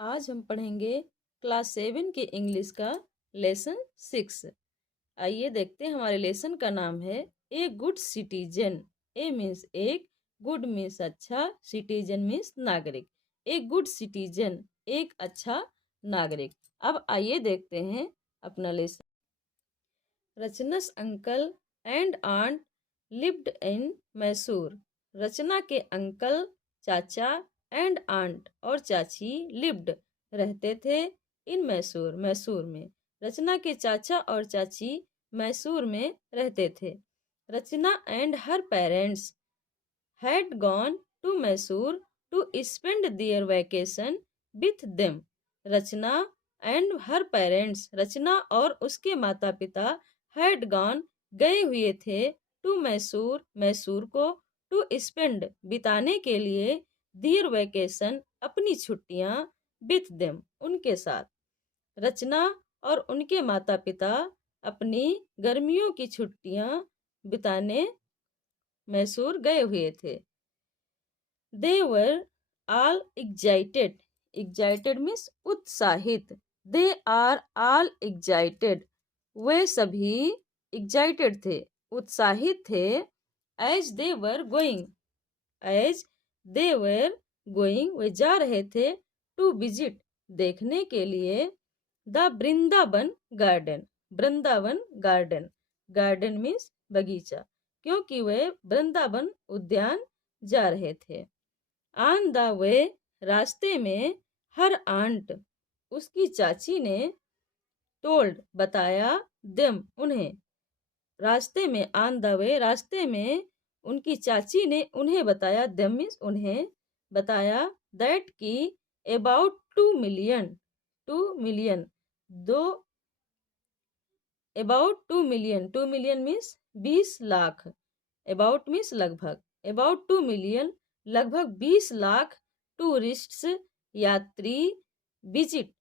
आज हम पढ़ेंगे क्लास 7 के इंग्लिश का लेसन 6। आइए देखते हैं, हमारे लेसन का नाम है a good citizen. A means एक, गुड मीन्स अच्छा, सिटीजन मीन्स नागरिक। ए गुड सिटीजन, एक अच्छा नागरिक। अब आइए देखते हैं अपना lesson. Rachna's uncle and aunt lived in Mysore. Rachna के अंकल, चाचा एंड आंट और चाची लिव्ड रहते थे इन मैसूर, मैसूर में। रचना के चाचा और चाची मैसूर में रहते थे। Rachna and her parents had gone to Mysore to spend their vacation with them। Rachna and her parents, Rachna और उसके माता पिता, had gone गए हुए थे, to मैसूर मैसूर को, to spend बिताने के लिए, their vacation अपनी छुट्टियां, with them उनके साथ। रचना और उनके माता पिता अपनी गर्मियों की छुट्टियां बिताने मैसूर गए हुए थे। They were all excited। Excited means उत्साहित। They are all excited। वे सभी excited थे, उत्साहित थे। As they were going। As they were going, वे जा रहे थे। To visit, देखने के लिए। The Vrindavan garden. Vrindavan garden, garden means बगीचा, क्योंकि वे वृंदावन उद्यान जा रहे थे। ऑन द वे, रास्ते में। हर आंट, उसकी चाची ने। टोल्ड, बताया। देम, उन्हें। रास्ते में, ऑन द वे, रास्ते में उनकी चाची ने उन्हें बताया। देम मीन्स उन्हें बताया। दैट की अबाउट 2 मिलियन, 2 मिलियन, दो, about 2 million, 2 million means 20 lakh. About means लगभग, अबाउट 2 मिलियन लगभग 20 लाख टूरिस्ट्स यात्री विजिट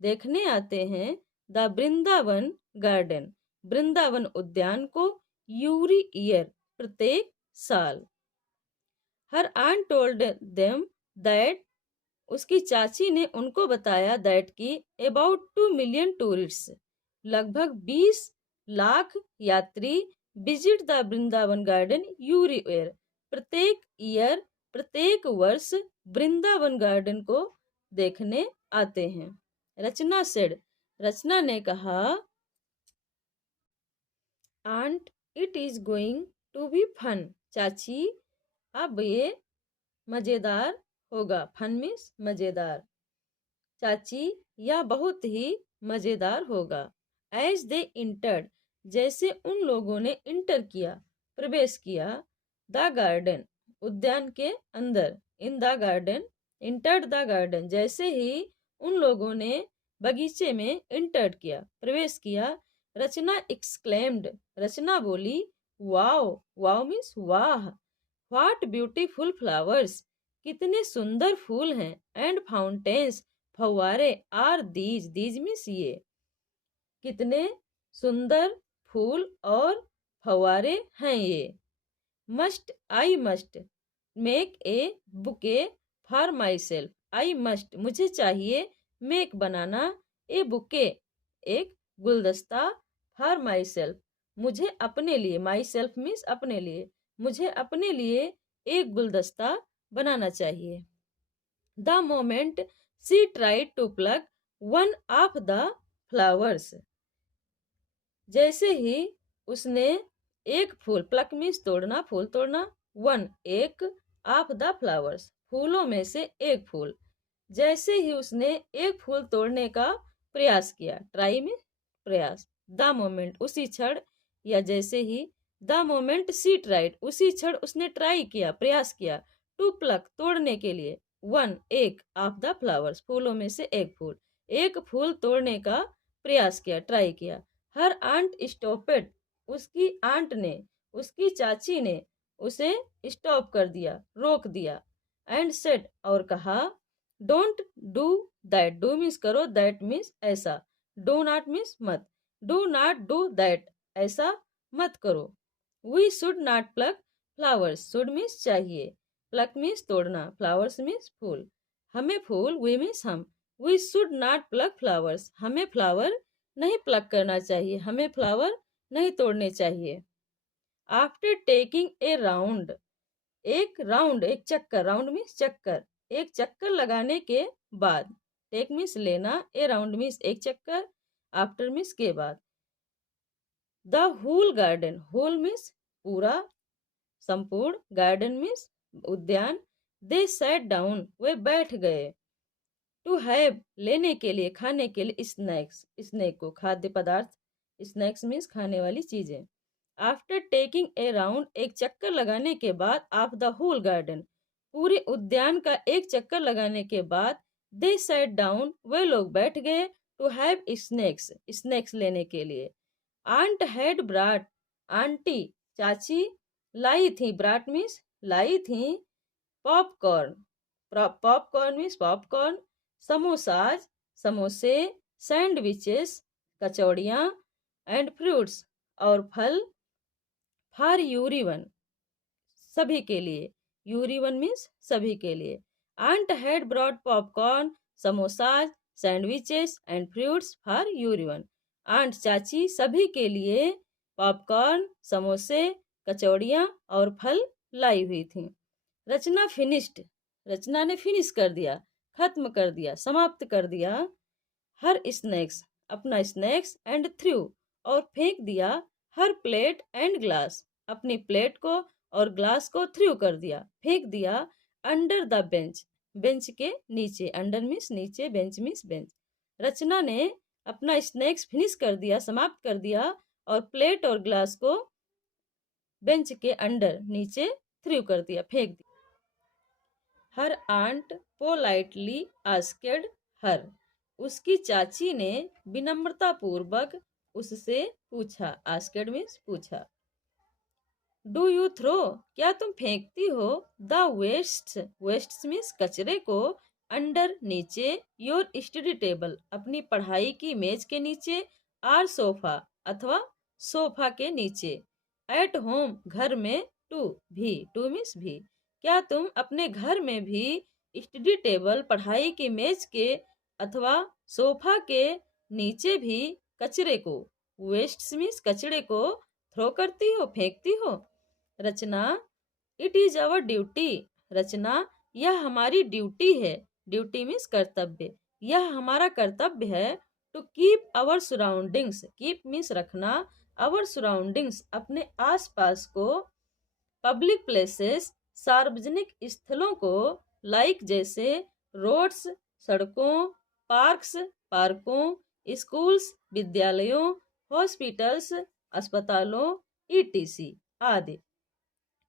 देखने आते हैं द वृंदावन गार्डन, वृंदावन उद्यान को, यूरी ईयर प्रत्येक साल। Her aunt told them that, उसकी चाची ने उनको बताया। दैट की अबाउट 2 मिलियन टूरिस्ट्स, लगभग 20 लाख यात्री visit the Vrindavan garden Yuri year प्रत्येक ईयर, प्रत्येक वर्ष वृंदावन गार्डन को देखने आते हैं। रचना सेड, रचना ने कहा। Aunt it is going to be fun. चाची, अब ये मजेदार होगा। फन मीन्स मजेदार। चाची, यह बहुत ही मजेदार होगा। एज दे इंटर्ड, जैसे उन लोगों ने इंटर किया, प्रवेश किया। द गार्डन, उद्यान के अंदर। In the garden, entered the garden, जैसे ही उन लोगों ने बगीचे में इंटर्ड किया, प्रवेश किया। रचना एक्सक्लेम्ड, रचना बोली। वाओ, वाओ मीन्स वाह। व्हाट ब्यूटीफुल फ्लावर्स, कितने सुंदर फूल हैं। एंड फाउंटेन्स, फव्वारे। आर दीज, दीज मीन्स ये, कितने सुंदर फूल और फव्वारे हैं ये। Must, I must make a bouquet for my self. I must, मुझे चाहिए। मेक, बनाना। ए बुके, एक गुलदस्ता। फॉर माई सेल्फ, मुझे अपने लिए। माई सेल्फ मीन्स अपने लिए, मुझे अपने लिए एक गुलदस्ता बनाना चाहिए। The moment she tried to pluck one of the flowers, जैसे ही उसने एक फूल, प्लक मीन्स तोड़ना, फूल तोड़ना। वन, एक, ऑफ द फ्लावर्स, फूलों में से एक फूल। जैसे ही उसने एक फूल तोड़ने का प्रयास किया, ट्राई में प्रयास। द मोमेंट, उसी क्षण या जैसे ही। द मोमेंट शी ट्राइड, उसी क्षण उसने ट्राई किया, प्रयास किया। टू प्लक, तोड़ने के लिए। वन, एक, ऑफ द फ्लावर्स, फूलों में से एक फूल। एक फूल तोड़ने का प्रयास किया, ट्राई किया। हर आंट स्टॉपेड, उसकी आंट ने, उसकी चाची ने उसे स्टॉप कर दिया, रोक दिया। एंड सेड, और कहा। Don't do that, do means करो, दैट मीन्स ऐसा। डू नॉट मीन्स मत, डू नॉट डू दैट, ऐसा मत करो। We should not pluck flowers, should means चाहिए, प्लक मीन्स तोड़ना, फ्लावर्स मीन्स फूल। हमें फूल, वी मीन्स हम, we should not pluck flowers, हमें फ्लावर नहीं प्लक करना चाहिए, हमें फ्लावर नहीं तोड़ने चाहिए। आफ्टर टेकिंग ए राउंड, एक राउंड, एक चक्कर, राउंड मीन्स चक्कर, एक चक्कर लगाने के बाद, टेक मीन्स लेना, ए राउंड मीन्स एक चक्कर, आफ्टर मीन्स के बाद। The whole garden, whole means पूरा, संपूर्ण, गार्डन मीन्स उद्यान। दे सैट डाउन, वे बैठ गए। टू हैव, लेने के लिए, खाने के लिए, स्नैक्स, स्नैक को, खाद्य पदार्थ, स्नैक्स मीन्स खाने वाली चीजें। आफ्टर टेकिंग ए राउंड, एक चक्कर लगाने के बाद, ऑफ द होल गार्डन, पूरे उद्यान का एक चक्कर लगाने के बाद, दे सैट डाउन, वे लोग बैठ गए। टू हैव स्नैक्स, स्नैक्स लेने के लिए। आंट हैड ब्राट, आंटी चाची लाई थी, ब्राट मीन्स लाई थी, popcorn, popcorn means popcorn, samosas समोसे, सैंडविचेस कचौड़ियाँ, एंड फ्रूट्स और फल, फॉर यूरीवन सभी के लिए, यूरीवन मीन्स सभी के लिए। Aunt had brought popcorn, samosas, sandwiches and fruits for everyone, aunt चाची सभी के लिए पॉपकॉर्न, समोसे, कचौड़ियाँ और फल लाई हुई थी। रचना फिनिश्ड, रचना ने फिनिश कर दिया, खत्म कर दिया, समाप्त कर दिया। हर स्नैक्स, अपना स्नैक्स, एंड थ्रू और फेंक दिया, हर प्लेट एंड ग्लास, अपनी प्लेट को और ग्लास को थ्रू कर दिया, फेंक दिया। अंडर द बेंच, बेंच के नीचे, अंडर मीन्स नीचे, बेंच मीन्स बेंच। रचना ने अपना स्नैक्स फिनिश कर दिया, समाप्त कर दिया, और प्लेट और ग्लास को बेंच के अंडर, नीचे थ्रू कर दिया, फेंक दिया। Her aunt politely asked her, उसकी चाची ने विनम्रता पूर्वक उससे पूछा, आस्क्ड मीन्स पूछा। डू यू थ्रो, क्या तुम फेंकती हो, द वेस्ट, वेस्ट मीन्स कचरे को, अंडर नीचे, योर स्टडी टेबल अपनी पढ़ाई की मेज के नीचे, आर सोफा अथवा सोफा के नीचे, एट होम घर में, टू भी, टू मीन्स भी, क्या तुम अपने घर में भी स्टडी टेबल पढ़ाई की मेज के अथवा सोफा के नीचे भी कचरे को, वेस्ट मीन्स कचरे को, थ्रो करती हो, फेंकती हो। रचना, इट इज अवर ड्यूटी, रचना यह हमारी ड्यूटी है, ड्यूटी मीन्स कर्तव्य, यह हमारा कर्तव्य है। To keep our surroundings, keep means रखना, आवर सराउंडिंग्स अपने आसपास को, पब्लिक प्लेसेस सार्वजनिक स्थलों को, लाइक जैसे, रोड्स सड़कों, पार्क्स पार्कों, स्कूल्स विद्यालयों, हॉस्पिटल्स अस्पतालों, ईटीसी आदि।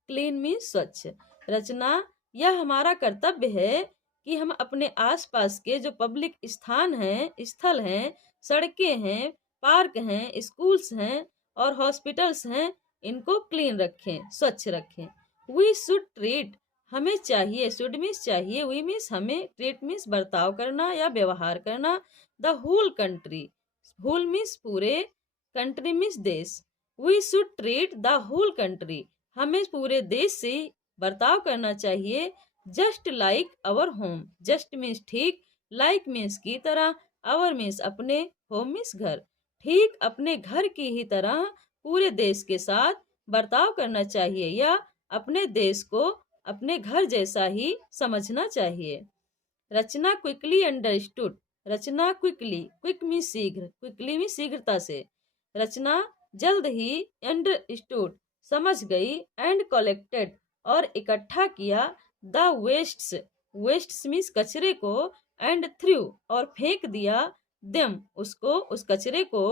क्लीन मीन्स स्वच्छ। रचना, यह हमारा कर्तव्य है कि हम अपने आसपास के जो पब्लिक स्थान हैं, स्थल हैं, सड़कें हैं, पार्क हैं, स्कूल्स हैं और हॉस्पिटल्स हैं, इनको क्लीन रखें, स्वच्छ रखें। वी शुड ट्रीट, हमें चाहिए, शुड मीन्स चाहिए, वी मीन्स हमें, ट्रीट मीन्स बर्ताव करना या व्यवहार करना। The whole country, whole means पूरे, कंट्री मीन्स देश। We should treat the whole country, हमें पूरे देश से बर्ताव करना चाहिए। Just like our home, just means ठीक, लाइक मीन्स की तरह, अवर मीन्स अपने, होम मीन्स घर, ठीक अपने घर की ही तरह पूरे देश के साथ बर्ताव करना चाहिए या अपने देश को अपने घर जैसा ही समझना चाहिए। रचना क्विकली अंडरस्टूड, रचना क्विकली, क्विक मीन्स शीघ्र, क्विकली मीन्स शीघ्रता से, रचना जल्द ही, अंडरस्टूड समझ गई, एंड कलेक्टेड और इकट्ठा किया, द वेस्ट्स, वेस्ट्स मीन्स कचरे को, एंड थ्रू और फेंक दिया, देम उसको, उस कचरे को,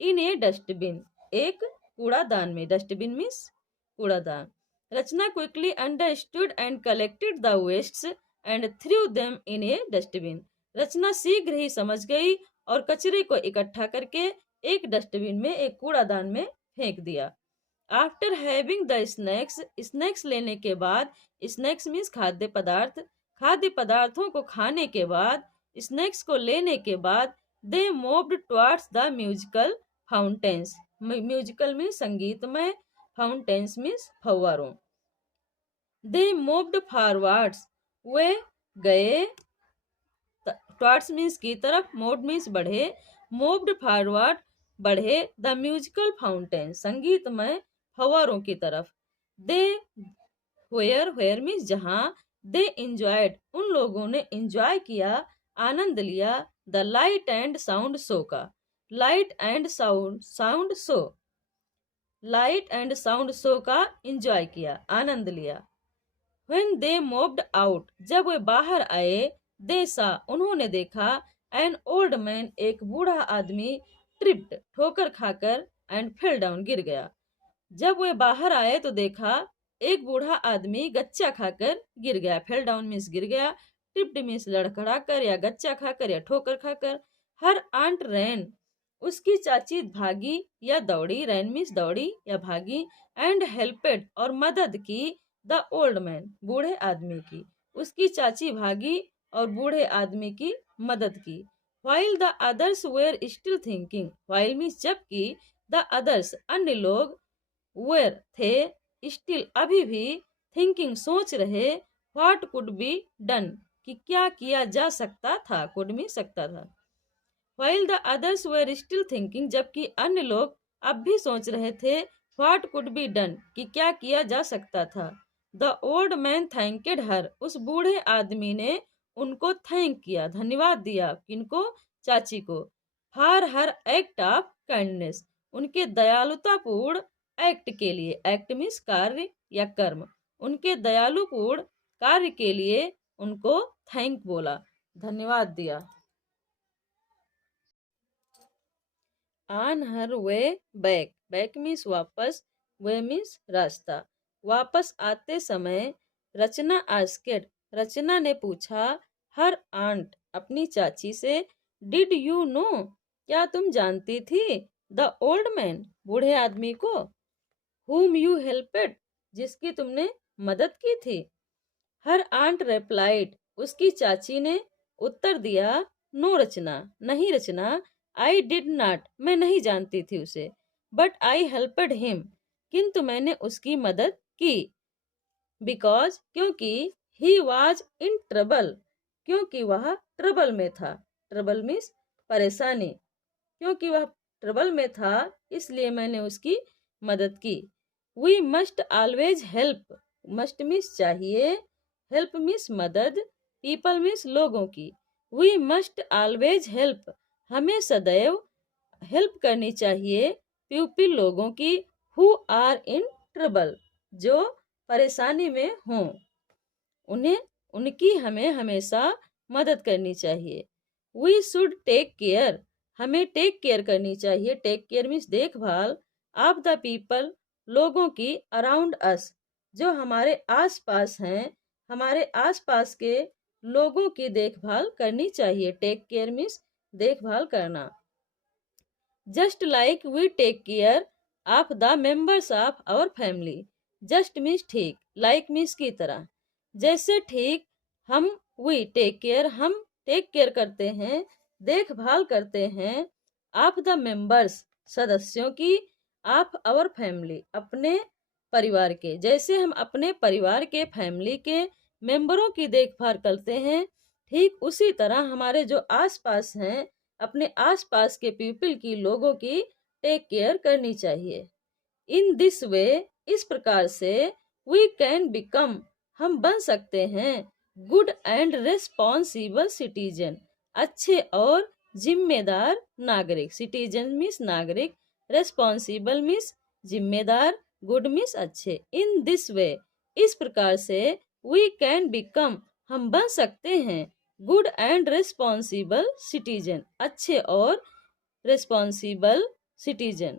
इन ए डस्टबिन एक कूड़ादान में, डस्टबिन मीन्स कूड़ादान। Rachna quickly understood and collected the wastes and threw them in a dustbin, Rachna शीघ्र ही समझ गई और कचरे को इकट्ठा करके एक डस्टबिन में, एक कूड़ादान में फेंक दिया। After having the snacks, snacks लेने के बाद, स्नैक्स मीन्स खाद्य पदार्थ, खाद्य पदार्थों को खाने के बाद, स्नैक्स को लेने के बाद, they moved towards the musical fountains, musical means संगीतमय, फाउंटेन्स मीन्स फव्वारों। दे मूव्ड फॉरवर्ड्स, वे गए टुवर्ड्स मीन्स की तरफ, मूव्ड मीन्स बढ़े, मूव्ड फॉरवर्ड बढ़े, द म्यूजिकल फाउंटेन संगीतमय फव्वारों की तरफ, दे वेयर मीन्स जहां, दे इंजॉयड उन लोगों ने इंजॉय किया, आनंद लिया, the light and sound show का, light and sound show, light and sound show का इंजॉय किया, आनंद लिया। When they moved out, जब वे बाहर आए, they saw उन्होंने देखा, an old man एक बूढ़ा आदमी, tripped ठोकर खाकर, and fell down गिर गया। जब वे बाहर आए तो देखा एक बूढ़ा आदमी गच्चा खाकर गिर गया, फेल डाउन मीन्स गिर गया, ट्रिप्ड मीन्स लड़खड़ा कर या गच्चा खाकर या ठोकर खाकर। हर आंट रैन उसकी चाची भागी या दौड़ी, रैन मीन्स दौड़ी या भागी, एंड हेल्पेड और मदद की, द ओल्ड मैन बूढ़े आदमी की, उसकी चाची भागी और बूढ़े आदमी की मदद की। while the others were still thinking, while means जबकि, the others अन्य लोग, were थे, still अभी भी, thinking सोच रहे, what could be done कि क्या किया जा सकता था, could मीन्स सकता था। while the others were still thinking जबकि अन्य लोग अब भी सोच रहे थे, what could be done कि क्या किया जा सकता था। the old man thanked her उस बूढ़े आदमी ने उनको थैंक किया, धन्यवाद दिया, किनको, चाची को, for her act of kindness उनके दयालुतापूर्ण एक्ट के लिए, एक्ट मीन्स कार्य या कर्म, उनके दयालुपूर्ण कार्य के लिए उनको थैंक बोला, धन्यवाद दिया। On her way back, back means वापस, वे मीन्स रास्ता, वापस आते समय, रचना आस्केड रचना ने पूछा, हर आंट अपनी चाची से, डिड यू नो क्या तुम जानती थी, द ओल्ड मैन बूढ़े आदमी को, whom you helped जिसकी तुमने मदद की थी। हर आंट replied उसकी चाची ने उत्तर दिया, नो रचना नहीं रचना, आई डिड नॉट मैं नहीं जानती थी उसे, बट आई हेल्प्ड हिम किंतु मैंने उसकी मदद की, बिकॉज क्योंकि, ही वॉज इन ट्रबल क्योंकि वह ट्रबल में था, ट्रबल मीन्स परेशानी, क्योंकि वह ट्रबल में था इसलिए मैंने उसकी मदद की। We must always help, must means चाहिए, हेल्प मीन्स मदद, पीपल मीन्स लोगों की, वी मस्ट ऑलवेज हेल्प हमें सदैव हेल्प करनी चाहिए, पीपल लोगों की, हु आर इन ट्रबल जो परेशानी में हों, उन्हें उनकी हमें हमेशा मदद करनी चाहिए। वी शुड टेक केयर हमें टेक केयर करनी चाहिए, टेक केयर मीन्स देखभाल, ऑफ द पीपल लोगों की, अराउंड अस जो हमारे आसपास हैं, हमारे आसपास के लोगों की देखभाल करनी चाहिए, टेक केयर मीन्स देखभाल करना। Just like we take care of the members of our family, just means ठीक, लाइक मीन्स की तरह, जैसे ठीक, हम वी टेक केयर हम टेक केयर करते हैं, देखभाल करते हैं, ऑफ द मेंबर्स सदस्यों की, ऑफ आवर फैमिली अपने परिवार के, जैसे हम अपने परिवार के फैमिली के मेंबरों की देखभाल करते हैं, ठीक उसी तरह हमारे जो आसपास हैं अपने आसपास के पीपल की, लोगों की टेक केयर करनी चाहिए। इन दिस वे इस प्रकार से, वी कैन बिकम हम बन सकते हैं, गुड एंड रेस्पॉन्सिबल सिटीजन अच्छे और जिम्मेदार नागरिक, सिटीजन मीन्स नागरिक, रेस्पॉन्सिबल मीन्स जिम्मेदार, गुड मीन्स अच्छे। इन दिस वे इस प्रकार से, वी कैन बिकम हम बन सकते हैं, गुड एंड रेस्पॉन्सिबल सिटीजन अच्छे और रेस्पॉन्सिबल सिटीजन।